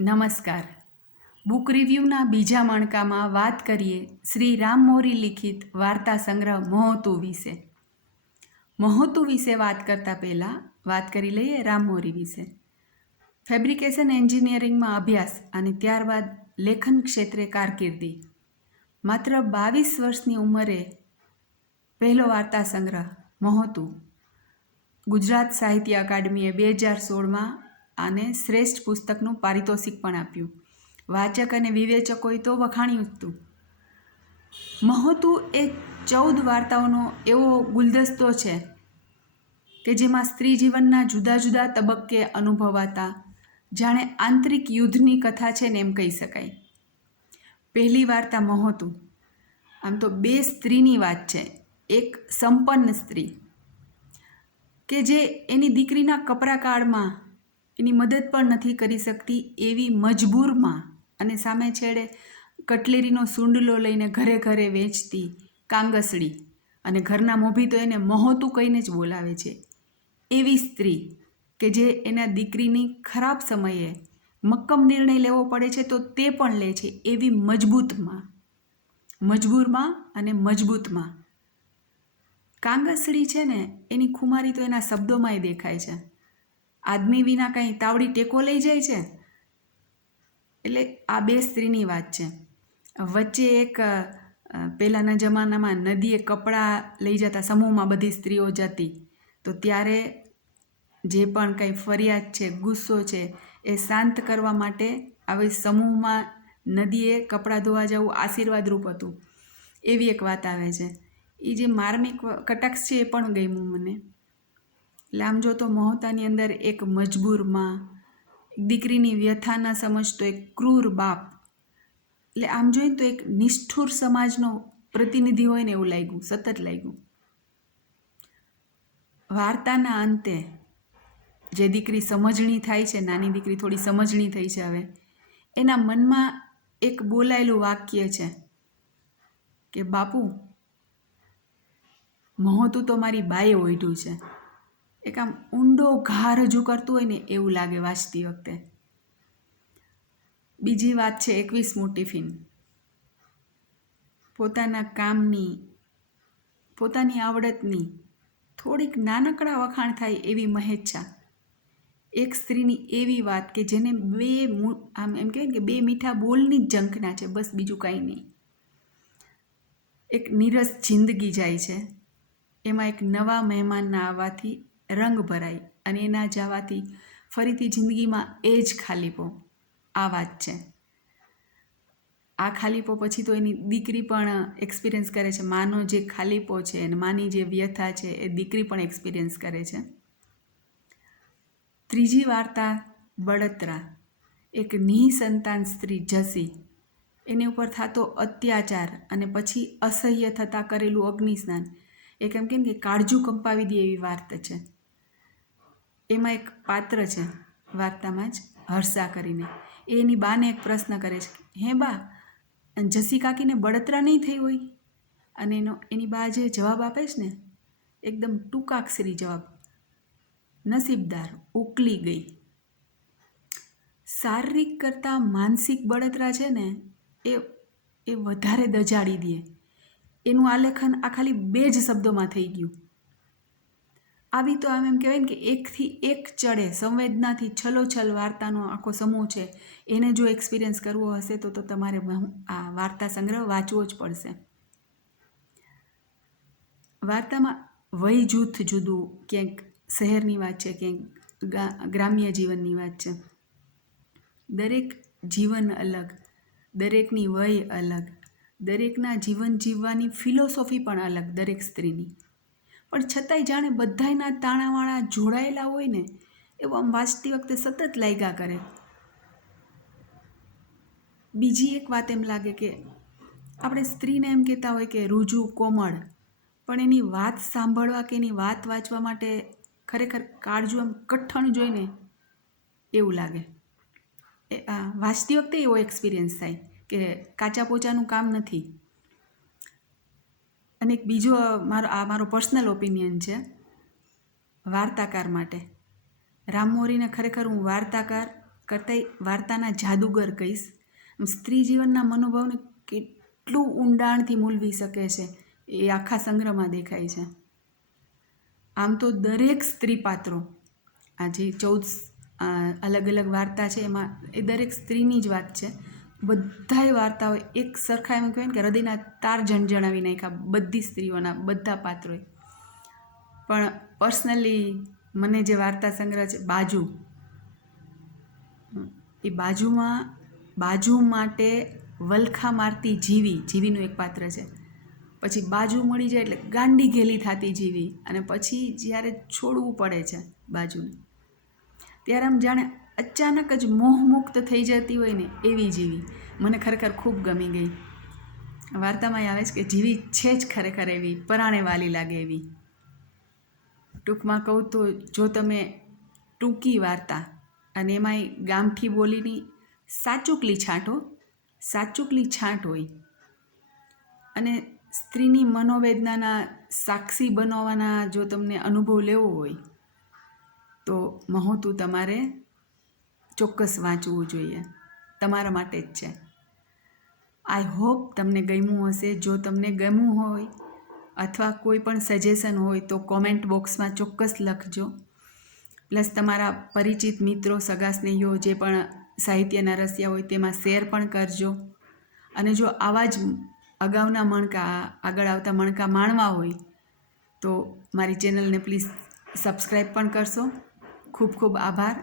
નમસ્કાર. બુક રિવ્યૂના બીજા મણકામાં વાત કરીએ શ્રી રામ મોરી લિખિત વાર્તા સંગ્રહ મહોતું વિશે. મહોતું વિશે વાત કરતાં પહેલાં વાત કરી લઈએ રામ મોરી વિશે. ફેબ્રિકેશન એન્જિનિયરિંગમાં અભ્યાસ અને ત્યારબાદ લેખન ક્ષેત્રે કારકિર્દી. માત્ર 22 વર્ષની ઉંમરે પહેલો વાર્તા સંગ્રહ મહોતું ગુજરાત સાહિત્ય અકાદમીએ 2016માં આને શ્રેષ્ઠ પુસ્તકનું પારિતોષિક પણ આપ્યું. વાચક અને વિવેચકોએ તો વખાણ્યું જ હતું. મહોતું એ 14 વાર્તાઓનો એવો ગુલદસ્તો છે કે જેમાં સ્ત્રી જીવનના જુદા જુદા તબક્કે અનુભવાતા જાણે આંતરિક યુદ્ધની કથા છે ને એમ કહી શકાય. પહેલી વાર્તા મહોતું. આમ તો બે સ્ત્રીની વાત છે. એક સંપન્ન સ્ત્રી કે જે એની દીકરીના કપરા કાળમાં એની મદદ પણ નથી કરી શકતી એવી મજબૂરમાં, અને સામે છેડે કટલેરીનો સૂંડલો લઈને ઘરે ઘરે વેચતી કાંગસડી, અને ઘરના મોભી તો એને મહોતું કહીને જ બોલાવે છે. એવી સ્ત્રી કે જે એના દીકરીની ખરાબ સમયે મક્કમ નિર્ણય લેવો પડે છે તો તે પણ લે છે. એવી મજબૂરમાં અને મજબૂતમાં. કાંગસડી છે ને એની ખુમારી તો એના શબ્દોમાંય દેખાય છે. આદમી વિના કંઈ તાવડી ટેકો લઈ જાય છે. એટલે આ બે સ્ત્રીની વાત છે. વચ્ચે એક પહેલાંના જમાનામાં નદીએ કપડાં લઈ જતા સમૂહમાં બધી સ્ત્રીઓ જતી, તો ત્યારે જે પણ કંઈ ફરિયાદ છે, ગુસ્સો છે, એ શાંત કરવા માટે આવી સમૂહમાં નદીએ કપડાં ધોવા જવું આશીર્વાદરૂપ હતું. એવી એક વાત આવે છે. એ જે માર્મિક કટાક્ષ છે એ પણ ગમ્યું મને. એટલે આમ જો તો મહોતાની અંદર એક મજબૂરમાં, દીકરીની વ્યથા ન સમજતો એક ક્રૂર બાપ, એટલે આમ જોઈએ તો એક નિષ્ઠુર સમાજનો પ્રતિનિધિ હોય ને એવું લાગ્યું, સતત લાગ્યું. વાર્તાના અંતે જે દીકરી સમજણી થાય છે, નાની દીકરી થોડી સમજણી થઈ છે હવે, એના મનમાં એક બોલાયેલું વાક્ય છે કે બાપુ, મહોતું તો મારી બાએ ઓઢ્યું છે. એક આમ ઊંડો ઘા રજૂ કરતું હોય ને એવું લાગે વાંચતી વખતે. બીજી વાત છે 21મું ટિફિન. પોતાના કામની, પોતાની આવડતની થોડીક નાનકડા વખાણ થાય એવી મહેચ્છા. એક સ્ત્રીની એવી વાત કે જેને આમ એમ કહેવાય કે બે મીઠા બોલની જ ઝંખના છે, બસ બીજું કાંઈ નહીં. એક નીરસ જિંદગી જાય છે, એમાં એક નવા મહેમાનના આવવાથી રંગ ભરાય અને એના જવાથી ફરીથી જિંદગીમાં એ જ ખાલીપો. આ વાત છે. આ ખાલીપો પછી તો એની દીકરી પણ એક્સપિરિયન્સ કરે છે. માનો જે ખાલીપો છે અને માની જે વ્યથા છે એ દીકરી પણ એક્સપિરિયન્સ કરે છે. ત્રીજી વાર્તા બળતરા. એક નિસંતાન સ્ત્રી જસી, એની ઉપર થતો અત્યાચાર અને પછી અસહ્ય થતાં કરેલું અગ્નિસ્નાન. એક એમ કે કાળજું કંપાવી દે એવી વાર્તા છે. એમાં એક પાત્ર છે વાર્તામાં જ, હર્ષા કરીને. એ એની બાને એક પ્રશ્ન કરે છે, હે બા, જસી કાકીને બળતરા નહીં થઈ હોય? અને એની બા જે જવાબ આપે છે ને, એકદમ ટૂંકાક્ષરી જવાબ, નસીબદાર, ઉકલી ગઈ. શારીરિક કરતાં માનસિક બળતરા છે ને એ વધારે દજાડી દે. એનું આલેખન આ ખાલી 2 જ શબ્દોમાં થઈ ગયું. આવી તો આમ એમ કહેવાય ને કે એકથી એક ચડે, સંવેદનાથી છલોછલ વાર્તાનો આખો સમૂહ છે. એને જો એક્સપિરિયન્સ કરવો હશે તો તમારે આ વાર્તા સંગ્રહ વાંચવો જ પડશે. વાર્તામાં વય જૂથ જુદું, ક્યાંક શહેરની વાત છે, ક્યાંક ગ્રામ્ય જીવનની વાત છે. દરેક જીવન અલગ, દરેકની વય અલગ, દરેકના જીવન જીવવાની ફિલોસોફી પણ અલગ દરેક સ્ત્રીની. પણ છતાંય જાણે બધાયના તાણાવાણા જોડાયેલા હોય ને એવું આમ વાંચતી વખતે સતત લાગ્યા કરે. બીજી એક વાત એમ લાગે કે આપણે સ્ત્રીને એમ કહેતા હોય કે રૂજુ, કોમળ, પણ એની વાત સાંભળવા કે એની વાત વાંચવા માટે ખરેખર કાળજું આમ કઠણ જોઈને એવું લાગે. વાંચતી વખતે એવો એક્સપિરિયન્સ થાય કે કાચા પોચાનું કામ નથી. અને એક બીજો મારો પર્સનલ ઓપિનિયન છે વાર્તાકાર માટે. રામ મોરીને ખરેખર હું વાર્તાકાર કરતાંય વાર્તાના જાદુગર કહીશ. સ્ત્રી જીવનના મનોભાવને કેટલું ઊંડાણથી મૂલવી શકે છે એ આખા સંગ્રહમાં દેખાય છે. આમ તો દરેક સ્ત્રી પાત્રો, આ જે 14 અલગ અલગ વાર્તા છે એમાં એ દરેક સ્ત્રીની જ વાત છે. બધાય વાર્તાઓ એક સરખા એમ કહેવાય ને કે હૃદયના તાર જણજણાવી નાખ્યા બધી સ્ત્રીઓના, બધા પાત્રોએ. પણ પર્સનલી મને જે વાર્તા સંગ્રહ છે બાજુ, એ બાજુ માટે વલખા મારતી જીવીનું એક પાત્ર છે. પછી બાજુ મળી જાય એટલે ગાંડી ઘેલી થતી જીવી, અને પછી જ્યારે છોડવું પડે છે બાજુને, ત્યારે આમ જાણે અચાનક જ મોહમુક્ત થઈ જતી હોય ને એવી જીવી મને ખરેખર ખૂબ ગમી ગઈ. વાર્તામાં આવે છે કે જીવી છે જ ખરેખર એવી, પરાણે વાલી લાગે એવી. ટૂંકમાં કહું તો જો તમે ટૂંકી વાર્તા અને એમાંય ગામઠી બોલીની સાચુકલી છાંટ હોય અને સ્ત્રીની મનોવેદનાના સાક્ષી બનવાના જો તમને અનુભવ લેવો હોય તો મહોતું તમારે ચોક્કસ વાંચવું જોઈએ, તમારા માટે જ છે. આઈ હોપ તમને ગમ્યું હશે. જો તમને ગમ્યું હોય અથવા કોઈ પણ સજેશન હોય તો કોમેન્ટ બોક્સમાં ચોક્કસ લખજો. પ્લસ તમારા પરિચિત મિત્રો, સગા સ્નેહીઓ જે પણ સાહિત્યના રસિયા હોય તેમાં શેર પણ કરજો. અને જો આવા જ અગાઉના મણકા, આગળ આવતા મણકા માણવા હોય તો મારી ચેનલને પ્લીઝ સબસ્ક્રાઈબ પણ કરશો. ખૂબ ખૂબ આભાર.